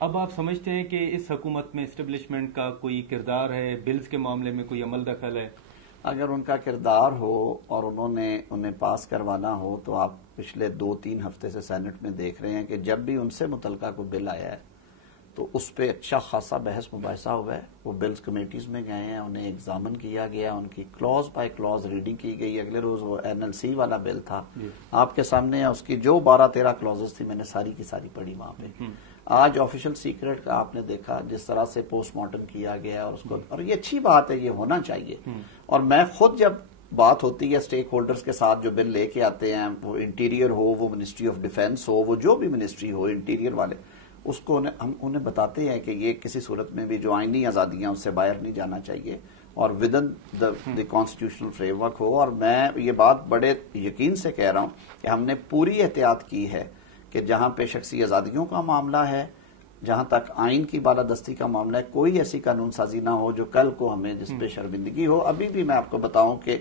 اب آپ سمجھتے ہیں کہ اس حکومت میں اسٹیبلشمنٹ کا کوئی کردار ہے، بلز کے معاملے میں کوئی عمل دخل ہے؟ اگر ان کا کردار ہو اور انہیں پاس کروانا ہو تو آپ پچھلے 2-3 ہفتے سے سینٹ میں دیکھ رہے ہیں کہ جب بھی ان سے متعلقہ کوئی بل آیا ہے تو اس پہ اچھا خاصا بحث مباحثہ ہوا ہے. وہ بلز کمیٹیز میں گئے ہیں، انہیں ایگزامن کیا گیا، ان کی کلوز بائی کلوز ریڈنگ کی گئی. اگلے روز وہ NLC والا بل تھا آپ کے سامنے ہے، اس کی جو 12-13 کلوزز تھی میں نے ساری کی ساری پڑھی وہاں پہ. آج آفیشل سیکرٹ کا آپ نے دیکھا جس طرح سے پوسٹ مارٹم کیا گیا اور اس کو، اور یہ اچھی بات ہے، یہ ہونا چاہیے. اور میں خود جب بات ہوتی ہے اسٹیک ہولڈرز کے ساتھ جو بل لے کے آتے ہیں، وہ انٹیریئر ہو، وہ منسٹری آف ڈیفینس ہو، وہ جو بھی منسٹری ہو، انٹیریئر والے، اس کو ہم انہیں بتاتے ہیں کہ یہ کسی صورت میں بھی جو آئینی آزادیاں اس سے باہر نہیں جانا چاہیے اور ودن دی کانسٹیٹیوشنل فریم ورک ہو. اور میں یہ بات بڑے یقین سے کہہ رہا ہوں کہ ہم نے پوری احتیاط کی ہے کہ جہاں پہ شخصی آزادیوں کا معاملہ ہے، جہاں تک آئین کی بالادستی کا معاملہ ہے، کوئی ایسی قانون سازی نہ ہو جو کل کو ہمیں جس پہ شرمندگی ہو. ابھی بھی میں آپ کو بتاؤں کہ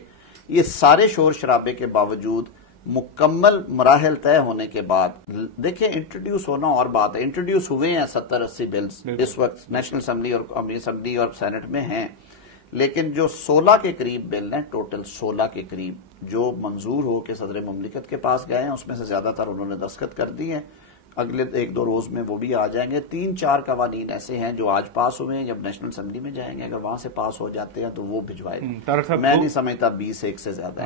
یہ سارے شور شرابے کے باوجود مکمل مراحل طے ہونے کے بعد، دیکھیں انٹروڈیوس ہونا اور بات ہے، انٹروڈیوس ہوئے ہیں 70-80 بلز اس وقت نیشنل اسمبلی اور قومی اسمبلی اور سینٹ میں ہیں، لیکن جو 16 کے قریب بل ہیں، ٹوٹل 16 کے قریب جو منظور ہو کے صدر مملکت کے پاس گئے ہیں، اس میں سے زیادہ تر انہوں نے دستخط کر دی ہیں. اگلے 1-2 روز میں وہ بھی آ جائیں گے. 3-4 قوانین ایسے ہیں جو آج پاس ہوئے ہیں، جب نیشنل اسمبلی میں جائیں گے اگر وہاں سے پاس ہو جاتے ہیں تو وہ بھجوائے. میں نہیں سمجھتا 20 سے زیادہ ہیں.